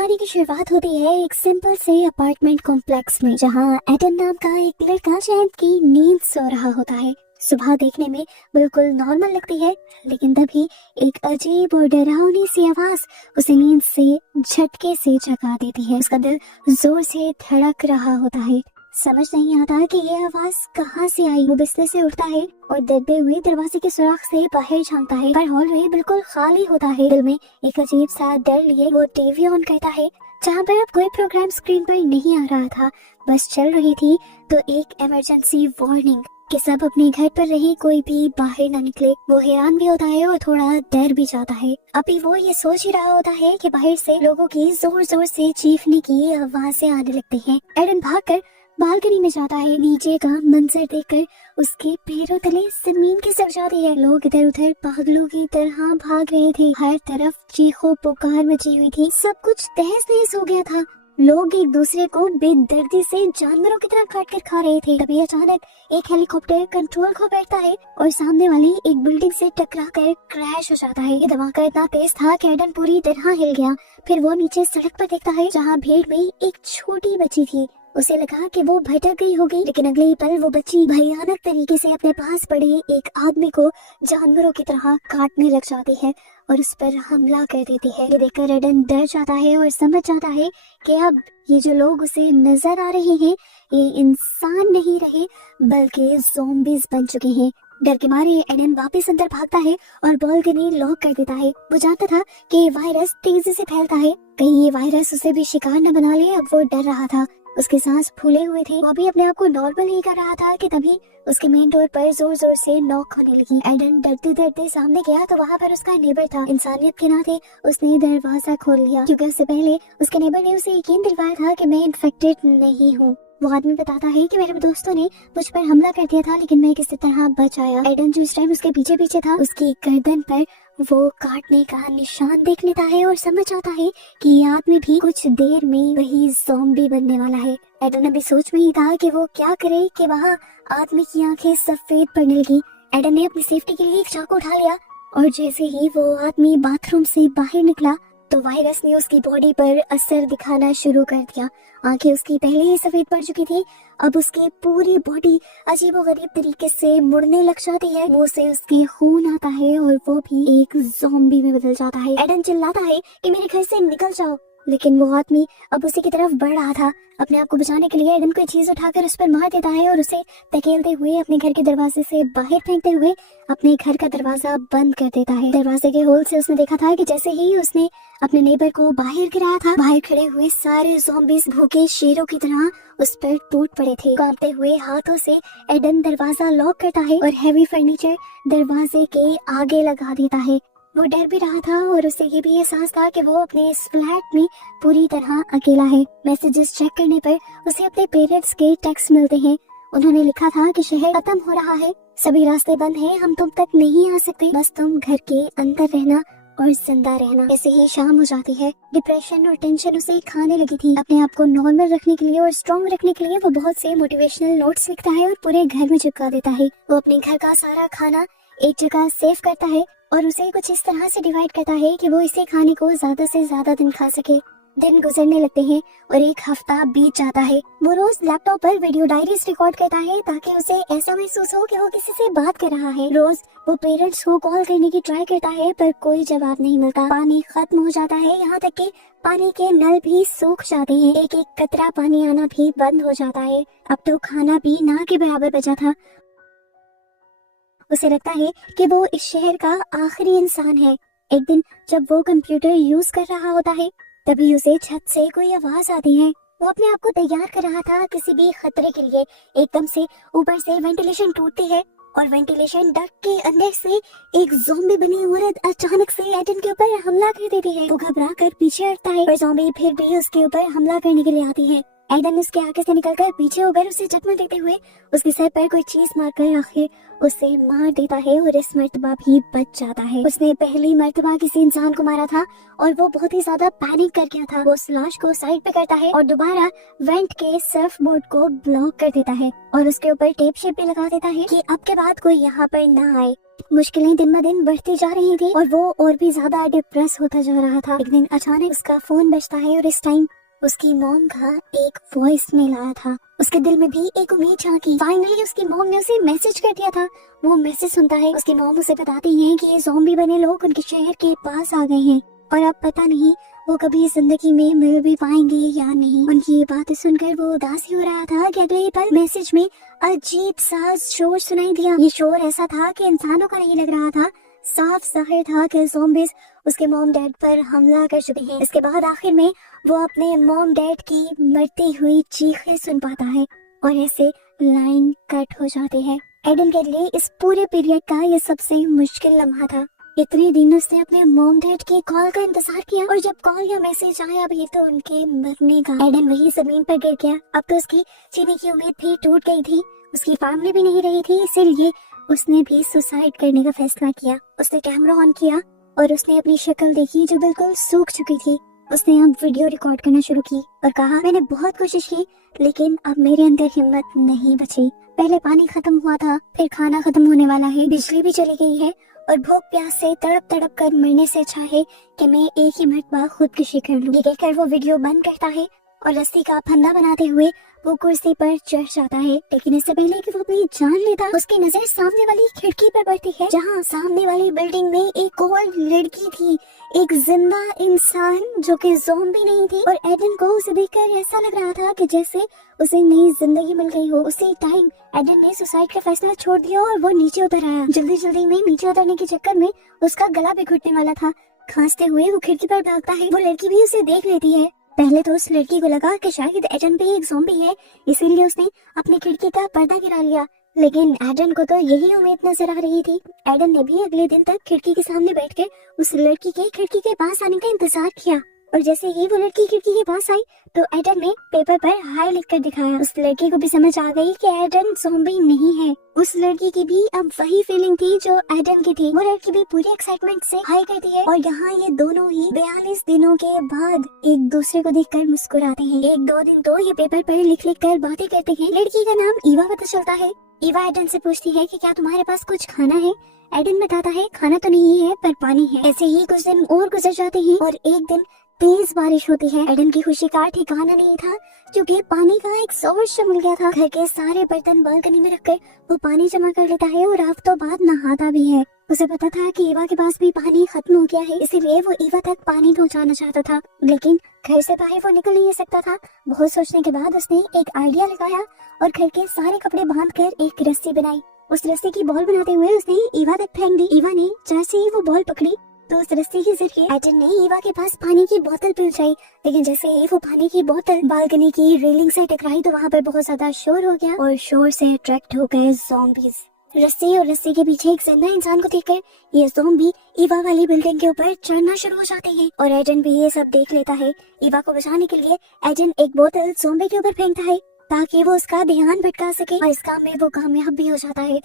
कहानी की शुरुआत होती है एक सिंपल से अपार्टमेंट कॉम्प्लेक्स में, जहां एडन नाम का एक लड़का चैन की नींद सो रहा होता है। सुबह देखने में बिल्कुल नॉर्मल लगती है, लेकिन तभी एक अजीब और डरावनी सी आवाज उसे नींद से झटके से जगा देती है। उसका दिल जोर से धड़क रहा होता है। समझ नहीं आता कि ये आवाज कहाँ से आई। वो बिस्तर से उठता है और दबे हुए दरवाजे के सुराख से बाहर झांकता है, पर हॉलवे बिल्कुल खाली होता है। दिल में एक अजीब सा डर लिए वो टीवी ऑन करता है, जहाँ पर अब कोई प्रोग्राम स्क्रीन पर नहीं आ रहा था, बस चल रही थी तो एक इमरजेंसी वार्निंग कि सब अपने घर पर रहे, कोई भी बाहर न निकले। वो हैरान भी होता है और थोड़ा डर भी जाता है। अभी वो ये सोच ही रहा होता है कि बाहर से लोगों की जोर जोर से चीखने की आवाजें आने लगती हैं। एडन भागकर बालकनी में जाता है। नीचे का मंजर देखकर उसके पैरों तले जमीन खिसक जाती है। लोग इधर उधर पागलों की तरह भाग रहे थे। हर तरफ चीखों पुकार मची हुई थी। सब कुछ तहस नहस हो गया था। लोग एक दूसरे को बेदर्दी से जानवरों की तरह काट कर खा रहे थे। तभी अचानक एक हेलीकॉप्टर कंट्रोल खो बैठता है और सामने वाली एक बिल्डिंग से टकराकर क्रैश हो जाता है। ये धमाका इतना तेज था कि एडन पूरी तरह हिल गया। फिर वो नीचे सड़क पर देखता है, जहाँ भीड़ में एक छोटी बच्ची थी। उसे लगा कि वो भटक गई होगी, लेकिन अगले ही पल वो बच्ची भयानक तरीके से अपने पास पड़े एक आदमी को जानवरों की तरह काटने लग जाती है और उस पर हमला कर देती है। ये देखकर एडन डर जाता है और समझ जाता है कि अब ये जो लोग उसे नजर आ रहे हैं, ये इंसान नहीं रहे बल्कि ज़ॉम्बीज़ बन चुके हैं। डर के मारे एडन वापस अंदर भागता है और बालकनी लॉक कर देता है। वो जानता था कि ये वायरस तेजी से फैलता है, कहीं ये वायरस उसे भी शिकार न बना ले। अब वो डर रहा था, उसके सांस फूले हुए थे। वो भी अपने आप को नॉर्मल ही कर रहा था कि तभी उसके मेन डोर पर जोर जोर से नॉक होने लगी। एडन डरते डरते सामने गया तो वहाँ पर उसका नेबर था। इंसानियत के नाते उसने दरवाजा खोल लिया, क्योंकि उससे पहले उसके नेबर ने उसे यकीन दिलवाया था कि मैं इन्फेक्टेड नहीं हूँ। वो आदमी बताता है कि मेरे दोस्तों ने मुझ पर हमला कर दिया था, लेकिन मैं किसी तरह बच आया। एडन जो इस टाइम उसके पीछे पीछे था, उसकी गर्दन पर वो काटने का निशान देख लेता है और समझ आता है कि ये आदमी भी कुछ देर में वही ज़ॉम्बी बनने वाला है। एडन अभी सोच में ही था कि वो क्या करे कि वहाँ आदमी की आंखें सफेद पड़ने लगी। एडन ने अपनी सेफ्टी के लिए एक चाकू उठा लिया और जैसे ही वो आदमी बाथरूम से बाहर निकला तो वायरस ने उसकी बॉडी पर असर दिखाना शुरू कर दिया। आंखें उसकी पहले ही सफेद पड़ चुकी थी, अब उसकी पूरी बॉडी अजीबोगरीब तरीके से मुड़ने लग जाती है। मुंह से उसके खून आता है और वो भी एक ज़ॉम्बी में बदल जाता है। एडन चिल्लाता है कि मेरे घर से निकल जाओ, लेकिन वो आदमी अब उसी की तरफ बढ़ रहा था। अपने आप को बचाने के लिए एडन कोई चीज उठाकर उस पर मार देता है और उसे धकेलते हुए अपने घर के दरवाजे से बाहर फेंकते हुए अपने घर का दरवाजा बंद कर देता है। दरवाजे के होल से उसने देखा था कि जैसे ही उसने अपने नेबर को बाहर गिराया था, बाहर खड़े हुए सारे ज़ॉम्बीज़ भूखे शेरों की तरह उस पर टूट पड़े थे। कांपते हुए हाथों से एडन दरवाजा लॉक करता है और हैवी फर्नीचर दरवाजे के आगे लगा देता है। वो डर भी रहा था और उसे ये भी एहसास था कि वो अपने इस फ्लैट में पूरी तरह अकेला है। मैसेजेस चेक करने पर उसे अपने पेरेंट्स के टेक्स्ट मिलते हैं। उन्होंने लिखा था कि शहर खत्म हो रहा है, सभी रास्ते बंद हैं, हम तुम तक नहीं आ सकते, बस तुम घर के अंदर रहना और जिंदा रहना। ऐसे ही शाम हो जाती है। डिप्रेशन और टेंशन उसे खाने लगी थी। अपने आप को नॉर्मल रखने के लिए और स्ट्रॉन्ग रखने के लिए वो बहुत से मोटिवेशनल नोट्स लिखता है और पूरे घर में चिपका देता है। वो अपने घर का सारा खाना एक जगह सेव करता है और उसे कुछ इस तरह से डिवाइड करता है कि वो इसे खाने को ज्यादा से ज्यादा दिन खा सके। दिन गुजरने लगते हैं और एक हफ्ता बीत जाता है। वो रोज लैपटॉप पर वीडियो डायरीज रिकॉर्ड करता है ताकि उसे ऐसा महसूस हो कि वो किसी से बात कर रहा है। रोज वो पेरेंट्स को कॉल करने की ट्राई करता है, पर कोई जवाब नहीं मिलता। पानी खत्म हो जाता है, यहाँ तक कि पानी के नल भी सूख जाते हैं। एक एक कतरा पानी आना भी बंद हो जाता है। अब तो खाना भी ना के बराबर बचा था। उसे लगता है कि वो इस शहर का आखिरी इंसान है। एक दिन जब वो कंप्यूटर यूज कर रहा होता है, तभी उसे छत से कोई आवाज आती है। वो अपने आप को तैयार कर रहा था किसी भी खतरे के लिए। एकदम से ऊपर से वेंटिलेशन टूटती है और वेंटिलेशन डक्ट के अंदर से एक ज़ॉम्बी बनी औरत अचानक से एडन के ऊपर हमला कर देती है। वो घबरा कर पीछे हटता है, पर ज़ॉम्बी फिर भी उसके ऊपर हमला करने के लिए आती है। एडन उसके आगे से निकलकर पीछे होकर उसे चकमा देते हुए उसके सर पर कोई चीज मारकर आखिर उसे मार देता है और इस मर्तबा भी बच जाता है। उसने पहली मर्तबा किसी इंसान को मारा था और वो बहुत ही ज्यादा पैनिक कर गया था। वो उस लाश को साइड पे करता है और दोबारा वेंट के सर्फ बोर्ड को ब्लॉक कर देता है और उसके ऊपर टेप शेप भी लगा देता है कि अब के बाद कोई यहाँ पर ना आए। मुश्किलें दिन ब दिन बढ़ती जा रही थी और वो और भी ज्यादा डिप्रेस होता जा रहा था। एक दिन अचानक उसका फोन बजता है और इस टाइम उसकी मॉम का एक वॉइस मेल आया था। उसके दिल में भी एक उम्मीद झांकी। फाइनली उसकी मॉम ने उसे मैसेज कर दिया था। वो मैसेज सुनता है, उसकी मॉम उसे बताती है कि ये ज़ॉम्बी बने लोग उनके शहर के पास आ गए हैं और अब पता नहीं वो कभी जिंदगी में मिल भी पाएंगे या नहीं। उनकी ये बातें सुनकर वो उदास ही हो रहा था कि अगले ही पल मैसेज में अजीब सा शोर सुनाई दिया। ये शोर ऐसा था कि इंसानों का नहीं लग रहा था, साफ जाहिर था कि ज़ॉम्बीज़ उसके मॉम डैड पर हमला कर चुके हैं। इसके बाद आखिर में वो अपने मॉम डैड की मरती हुई चीखें सुन पाता है और ऐसे लाइन कट हो जाती है। एडन के लिए इस पूरे पीरियड का ये सबसे मुश्किल लम्हा था। इतने दिन उसने अपने मॉम डैड की कॉल का इंतजार किया और जब कॉल या मैसेज आया भी तो उनके मरने का। एडन वही जमीन पर गिर गया। अब तो उसकी जीने की उम्मीद भी टूट गई थी। उसकी फैमिली भी नहीं रही थी, इसीलिए उसने भी सुसाइड करने का फैसला किया। उसने कैमरा ऑन किया और उसने अपनी शक्ल देखी जो बिल्कुल सूख चुकी थी। उसने अब वीडियो रिकॉर्ड करना शुरू की और कहा, मैंने बहुत कोशिश की लेकिन अब मेरे अंदर हिम्मत नहीं बची। पहले पानी खत्म हुआ था, फिर खाना खत्म होने वाला है, बिजली भी चली गई है और भूख प्यास से तड़प तड़प कर मरने से अच्छा है कि मैं एक ही मरतबा खुदकुशी कर लूं। ये कहकर वो वीडियो बंद करता है और रस्सी का फंदा बनाते हुए वो कुर्सी पर चढ़ जाता है। लेकिन इससे पहले कि वो अपनी जान लेता, उसकी नजर सामने वाली खिड़की पर पड़ती है जहाँ सामने वाली बिल्डिंग में एक और लड़की थी, एक जिंदा इंसान जो कि ज़ॉम्बी नहीं थी। और एडन को उसे देखकर ऐसा लग रहा था कि जैसे उसे नई जिंदगी मिल गई हो। उसी टाइम एडन ने सुसाइड का फैसला छोड़ दिया और वो नीचे उतर आया। जल्दी जल्दी में नीचे उतरने के चक्कर में उसका गला भी घुटने वाला था। खांसते हुए वो खिड़की पर भागता है। वो लड़की भी उसे देख लेती है। पहले तो उस लड़की को लगा कि शायद एडन भी एक ज़ॉम्बी है, इसीलिए उसने अपनी खिड़की का पर्दा गिरा लिया। लेकिन एडन को तो यही उम्मीद नजर आ रही थी। एडन ने भी अगले दिन तक खिड़की के सामने बैठकर उस लड़की के खिड़की के पास आने का इंतजार किया और जैसे ही वो लड़की खिड़की के पास आई तो एडन ने पेपर पर हाय लिखकर दिखाया। उस लड़की को भी समझ आ गई कि एडन ज़ॉम्बी नहीं है। उस लड़की की भी अब वही फीलिंग थी जो एडन की थी। वो लड़की भी पूरी एक्साइटमेंट से हाय करती है और यहाँ ये दोनों ही 42 दिनों के बाद एक दूसरे को देखकर मुस्कुराते हैं। एक दो दिन तो ये पेपर पर लिख लिख कर बातें करते हैं। लड़की का नाम ईवा पता चलता है। ईवा एडन से पूछती है कि क्या तुम्हारे पास कुछ खाना है। एडन बताता है खाना तो नहीं है पर पानी है। ऐसे ही कुछ दिन और गुजर जाते हैं और एक दिन तेज बारिश होती है। एडन की खुशी का ठिकाना नहीं था क्योंकि पानी का एक सोर्स मिल गया था। घर के सारे बर्तन बालकनी में रखकर वो पानी जमा कर लेता है और हफ्तों बाद नहाता भी है। उसे पता था कि ईवा के पास भी पानी खत्म हो गया है, इसीलिए वो ईवा तक पानी पहुंचाना चाहता था, लेकिन घर से बाहर वो निकल नहीं सकता था। बहुत सोचने के बाद उसने एक आइडिया लगाया और घर के सारे कपड़े बांधकर एक रस्सी बनाई। उस रस्सी की बॉल बनाते हुए उसने ईवा तक फेंक दी। ईवा ने जैसे ही वो बॉल पकड़ी तो उस रस्सी के जरिए एडन ने ईवा के पास पानी की बोतल पहुंचाई। लेकिन जैसे ही वो पानी की बोतल बालकनी की रेलिंग से टकराई तो वहाँ पर बहुत ज्यादा शोर हो गया और शोर से अट्रैक्ट हो गए ज़ॉम्बीज़। रस्सी और रस्सी के पीछे एक जिंदा इंसान को देखकर ये ज़ॉम्बी ईवा वाली बिल्डिंग के ऊपर चढ़ना शुरू हो जाते हैं और एडन भी ये सब देख लेता है। ईवा को बचाने के लिए एडन एक बोतल ज़ॉम्बी के ऊपर फेंकता है ताकि वो उसका ध्यान भटका सके और इस काम में वो कामयाब भी हो जाता है।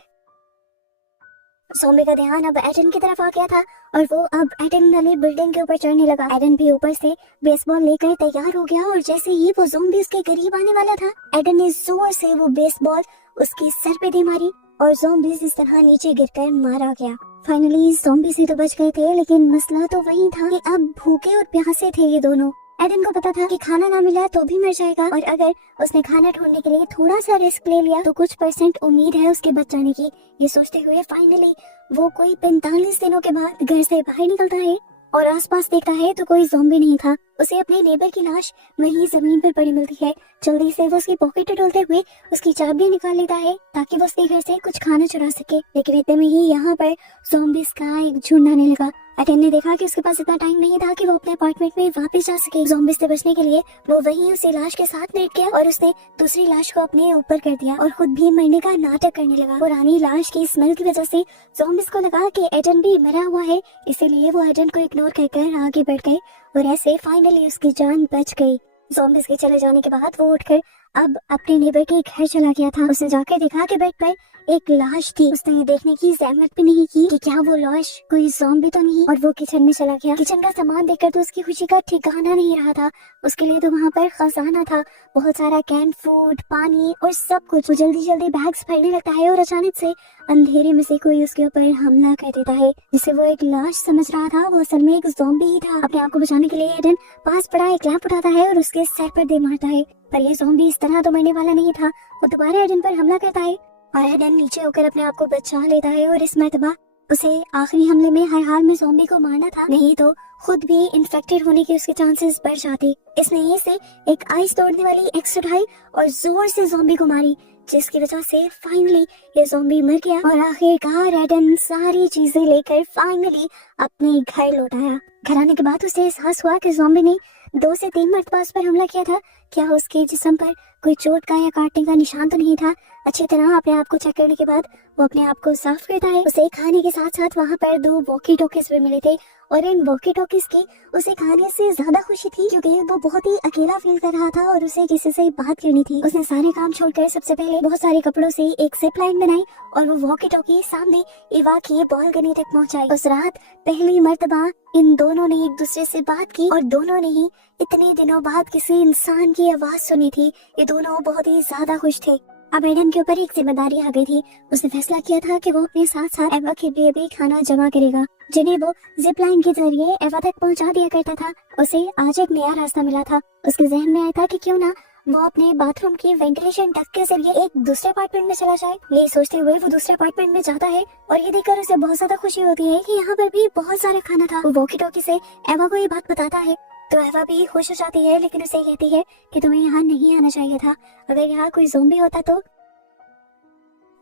ज़ॉम्बी का ध्यान अब एडन की तरफ आ गया था और वो अब एडन वाली बिल्डिंग के ऊपर चढ़ने लगा। एडन भी ऊपर से बेसबॉल लेकर तैयार हो गया और जैसे ही वो ज़ॉम्बी उसके करीब आने वाला था एडन ने जोर से वो बेसबॉल उसके सर पे दे मारी और ज़ॉम्बीज़ इस तरह नीचे गिरकर मारा गया। फाइनली ज़ॉम्बी से तो बच गए थे, लेकिन मसला तो वही था कि अब भूखे और प्यासे थे ये दोनों। एडन को पता था कि खाना ना मिला तो भी मर जाएगा और अगर उसने खाना ढूंढने के लिए थोड़ा सा रिस्क ले लिया तो कुछ % उम्मीद है उसके बच जाने की। ये सोचते हुए फाइनली वो कोई 45 दिनों के बाद घर से बाहर निकलता है और आसपास देखता है तो कोई ज़ॉम्बी नहीं था। उसे अपने नेबर की लाश वहीं जमीन पर पड़ी मिलती है। जल्दी से वो उसकी पॉकेट टटोलते हुए उसकी चाबियां निकाल लेता है ताकि वो उसके घर से कुछ खाना चुरा सके। लेकिन इतने में ही यहाँ पर ज़ॉम्बीज़ का एक झुंड आने लगा। एडन ने देखा कि उसके पास इतना टाइम नहीं था कि वो अपने अपार्टमेंट में वापस जा सके। ज़ॉम्बीज़ से बचने के लिए वो वहीं उसी लाश के साथ लेट गया और उसने दूसरी लाश को अपने ऊपर कर दिया और खुद भी मरने का नाटक करने लगा। पुरानी लाश की स्मेल की वजह से ज़ॉम्बीज़ को लगा कि एडन भी मरा हुआ है, इसीलिए वो एडन को इग्नोर कर आगे बढ़ गए और ऐसे फाइनली उसकी जान बच गई। ज़ॉम्बीज़ के चले जाने के बाद वो उठकर अब अपने नेबर के घर चला गया था। उसने जाकर देखा कि बेड पर एक लाश थी। उसने ये देखने की जहमत भी नहीं की कि क्या वो लाश कोई ज़ॉम्बी तो नहीं, और वो किचन में चला गया। किचन का सामान देखकर तो उसकी खुशी का ठिकाना नहीं रहा था। उसके लिए तो वहाँ पर खजाना था, बहुत सारा कैन फूड, पानी और सब कुछ। वो जल्दी जल्दी बैग्स भरने लगता है और अचानक से अंधेरे में से कोई उसके ऊपर हमला कर देता है, जिसे वो एक लाश समझ रहा था, वो असल में एक ज़ॉम्बी ही था। अपने आप को बचाने के लिए एडन पास पड़ा एक लैंप उठाता है और उसके सर पर दे मारता है, पर ये ज़ॉम्बी इस तरह तो मरने वाला नहीं था। वो दोबारा एडन पर हमला करता है और एडन नीचे होकर अपने आप को बचा लेता है, और इस मर्तबा उसे आखिरी हमले में हर हाल में ज़ॉम्बी को मारना था, नहीं तो खुद भी इन्फेक्टेड होने के उसके चांसेस बढ़ जाते। इसने यहीं से एक आइस तोड़ने वाली एक्स उठाई और जोर से ज़ॉम्बी को मारी, जिसकी वजह से फाइनली ये ज़ॉम्बी मर गया और आखिरकार एडन सारी चीजें लेकर फाइनली अपने घर लौट आया। घर आने के बाद उसे एहसास हुआ कि ज़ॉम्बी ने 2 से 3 मरतबा उस पर हमला किया था। क्या उसके जिस्म पर कोई चोट का या काटने का निशान तो नहीं था? अच्छी तरह अपने आप को चेक करने के बाद वो अपने आप को साफ करता है। उसे खाने के साथ साथ वहाँ पर 2 वॉकी टॉकीज भी मिले थे, और इन वॉकी टॉकीज की उसे खाने से ज्यादा खुशी थी, क्योंकि वो बहुत ही अकेला फील कर रहा था और उसे किसी से बात करनी थी। उसने सारे काम छोड़कर सबसे पहले बहुत सारे कपड़ों से एक जिप लाइन बनाई और वो वॉकी टॉकी सामने इवा की बालकनी तक पहुंचाई। उस रात पहली मर्तबा इन दोनों ने एक दूसरे से बात की, और दोनों ने ही इतने दिनों बाद किसी इंसान की आवाज सुनी थी। ये दोनों बहुत ही ज्यादा खुश थे। अब एडन के ऊपर एक जिम्मेदारी आ गई थी। उसने फैसला किया था कि वो अपने साथ साथ एवा के लिए भी खाना जमा करेगा, जिन्हें वो जिप लाइन के जरिए एवा तक पहुंचा दिया करता था। उसे आज एक नया रास्ता मिला था। उसके जहन में आया था कि क्यों ना वो अपने बाथरूम की वेंटिलेशन डक्ट के जरिए एक दूसरे अपार्टमेंट में चला जाए। ये सोचते हुए वो दूसरे अपार्टमेंट में जाता है और ये देखकर उसे बहुत ज्यादा खुशी होती है कि यहाँ पर भी बहुत सारा खाना था। वो वॉकी टॉकी से एवा को ये बात बताता है तो एवा भी खुश हो जाती है, लेकिन उसे कहती है कि तुम्हें यहाँ नहीं आना चाहिए था। अगर यहाँ कोई ज़ॉम्बी होता तो।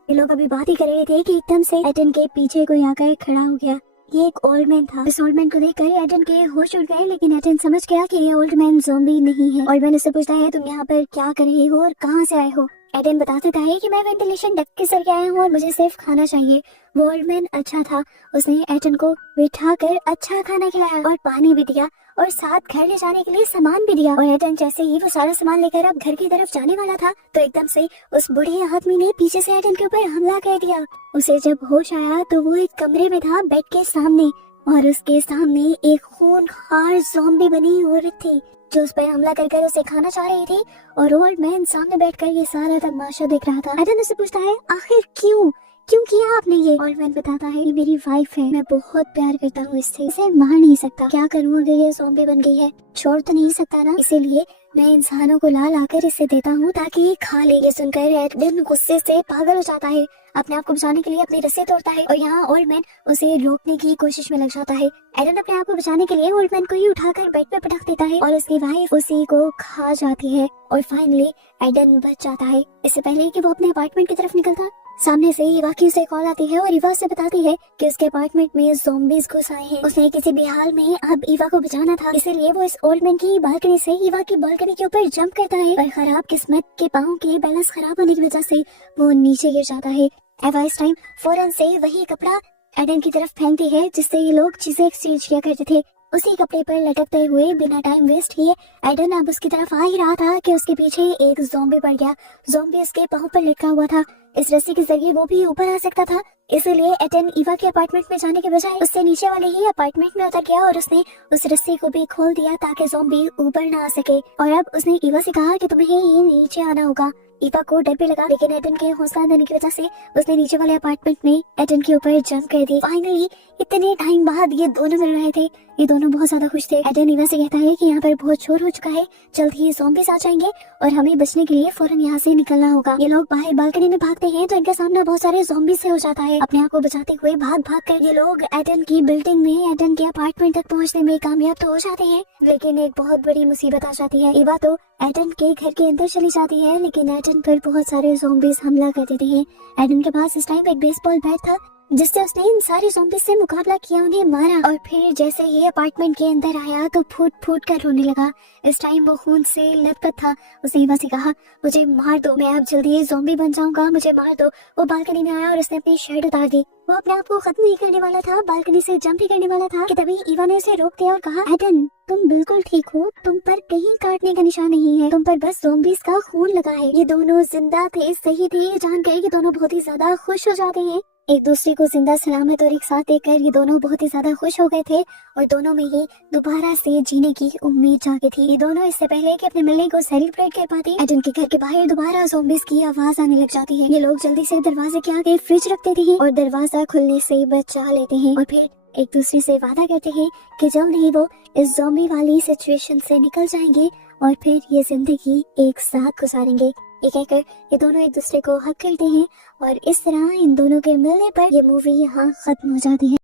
ये लोग अभी बात ही कर रहे थे कि एकदम से एडन के पीछे कोई आकर खड़ा हो गया। ये एक ओल्ड मैन था। इस ओल्ड मैन को देखकर एडन के होश उड़ गए, लेकिन एडन समझ गया कि ये ओल्ड मैन ज़ॉम्बी नहीं है। ओल्ड मैन उससे पूछता है, तुम यहाँ पर क्या कर रहे हो और कहाँ से आए हो? एडन बता देता है कि मैं वेंटिलेशन डक्ट के जरिए आया हूँ और मुझे सिर्फ खाना चाहिए। वो ओल्ड मैन अच्छा था, उसने एडन को बिठा कर अच्छा खाना खिलाया और पानी भी दिया और साथ घर ले जाने के लिए सामान भी दिया। और एडन जैसे ही वो सारा सामान लेकर अब घर की तरफ जाने वाला था तो एकदम से उस बूढ़े आदमी ने पीछे से एडन के ऊपर हमला कर दिया। उसे जब होश आया तो वो एक कमरे में था बेड के सामने, और उसके सामने एक खूंखार ज़ॉम्बी बनी औरत थी जो उस पर हमला कर उसे खाना चाह रही थी, और ओल्ड मैन सामने बैठकर ये सारा तमाशा देख रहा था। एडन उससे पूछता है, आखिर क्यों किया आपने ये? ओल्ड मैन बताता है, ये मेरी वाइफ है, मैं बहुत प्यार करता हूँ इससे, इसे मार नहीं सकता। क्या करूँ अगर ये ज़ॉम्बी बन गई है? छोड़ तो नहीं सकता ना, इसीलिए मैं इंसानों को ला लाकर इसे देता हूँ ताकि ये खा ले। ये सुनकर एडन गुस्से से पागल हो जाता है, अपने आप को बचाने के लिए अपनी रस्सी तोड़ता है और यहाँ ओल्ड मैन उसे रोकने की कोशिश में लग जाता है। एडन अपने आप को बचाने के लिए ओल्ड मैन को ही उठाकर बेड पे पटक देता है और उसकी वाइफ उसी को खा जाती है और फाइनली एडन बच जाता है। इससे पहले कि वो अपने अपार्टमेंट की तरफ निकलता, सामने से इवा की उसे कॉल आती है और इवा से बताती है कि उसके अपार्टमेंट में ज़ॉम्बीज घुस आए हैं। उसने किसी भी हाल में अब इवा को बचाना था, इसीलिए वो इस ओल्ड मैन की बालकनी से इवा की बालकनी के ऊपर जंप करता है, पर खराब किस्मत के पाँव के बैलेंस खराब होने की वजह से वो नीचे गिर जाता है। एवा इस टाइम फौरन से वही कपड़ा एडन की तरफ फेंकती है जिससे ये लोग चीजें एक्सचेंज किया करते थे। उसी कपड़े पर लटकते हुए बिना टाइम वेस्ट किए एडन अब उसकी तरफ आ ही रहा था कि उसके पीछे एक ज़ॉम्बी पड़ गया। ज़ॉम्बी उसके पाँव पर लटका हुआ था। इस रस्सी के जरिए वो भी ऊपर आ सकता था, इसीलिए एडन इवा के अपार्टमेंट में जाने के बजाय उससे नीचे वाले ही अपार्टमेंट में उतर गया और उसने उस रस्सी को भी खोल दिया ताकि ज़ॉम्बी ऊपर ना आ सके। और अब उसने इवा से कहा कि तुम्हें ही नीचे आना होगा। इवा को डर भी लगा, लेकिन एडन के हौसला देने की वजह से उसने नीचे वाले अपार्टमेंट में एडन के ऊपर जंप कर दी। फाइनली इतने टाइम बाद ये दोनों मिल रहे थे। ये दोनों बहुत ज्यादा खुश थे। एडन इवा से कहता है कि यहाँ पर बहुत शोर हो चुका है, जल्द ही ज़ॉम्बीज़ आ जाएंगे और हमें बचने के लिए फौरन यहाँ से निकलना होगा। ये लोग बाहर बालकनी में भागते हैं तो इनका सामना बहुत सारे ज़ॉम्बी से हो जाता है। अपने आप को बचाते हुए भाग कर ये लोग एडन की बिल्डिंग में एडन के अपार्टमेंट तक पहुँचने में कामयाब तो हो जाते हैं, लेकिन एक बहुत बड़ी मुसीबत आ जाती है। इवा तो एडन के घर के अंदर चली जाती है, लेकिन एडन पर बहुत सारे ज़ॉम्बीज़ हमला कर देते हैं। एडन के पास इस टाइम एक बेसबॉल बैट था जिससे उसने इन सारे ज़ॉम्बी से मुकाबला किया, उन्हें मारा और फिर जैसे ये अपार्टमेंट के अंदर आया तो फूट फूट कर रोने लगा। इस टाइम वो खून से लथपथ था। उसने ईवा से कहा, मुझे मार दो, मैं अब जल्दी ज़ॉम्बी बन जाऊंगा, मुझे मार दो। वो बालकनी में आया और उसने अपनी शर्ट उतार दी। वो अपने आप को खत्म नहीं करने वाला था, बालकनी से जंप ही करने वाला था कि तभी ईवा ने उसे रोक दिया और कहा, एडन तुम बिल्कुल ठीक हो, तुम पर कहीं काटने का निशान नहीं है, तुम पर बस ज़ॉम्बीज़ का खून लगा है। ये दोनों जिंदा थे, सही थे, ये जान गए कि दोनों बहुत ही ज्यादा खुश हो जाते हैं। एक दूसरे को जिंदा सलामत और एक साथ देखकर ये दोनों बहुत ही ज्यादा खुश हो गए थे और दोनों में ही दोबारा से जीने की उम्मीद जागी थी। ये दोनों इससे पहले कि अपने मिलने को सेलिब्रेट कर पाते, एडन के घर के बाहर दोबारा ज़ॉम्बीज़ की आवाज आने लग जाती है। ये लोग जल्दी से दरवाजे के आगे फ्रिज रख देते हैं और दरवाजा खुलने से बचा लेते हैं और फिर एक दूसरे से वादा करते हैं कि जल्द ही वो इस ज़ॉम्बी वाली सिचुएशन से निकल जाएंगे और फिर ये जिंदगी एक साथ गुजारेंगे। ये कहकर ये दोनों एक दूसरे को हक करते हैं और इस तरह इन दोनों के मिलने पर ये मूवी यहाँ खत्म हो जाती है।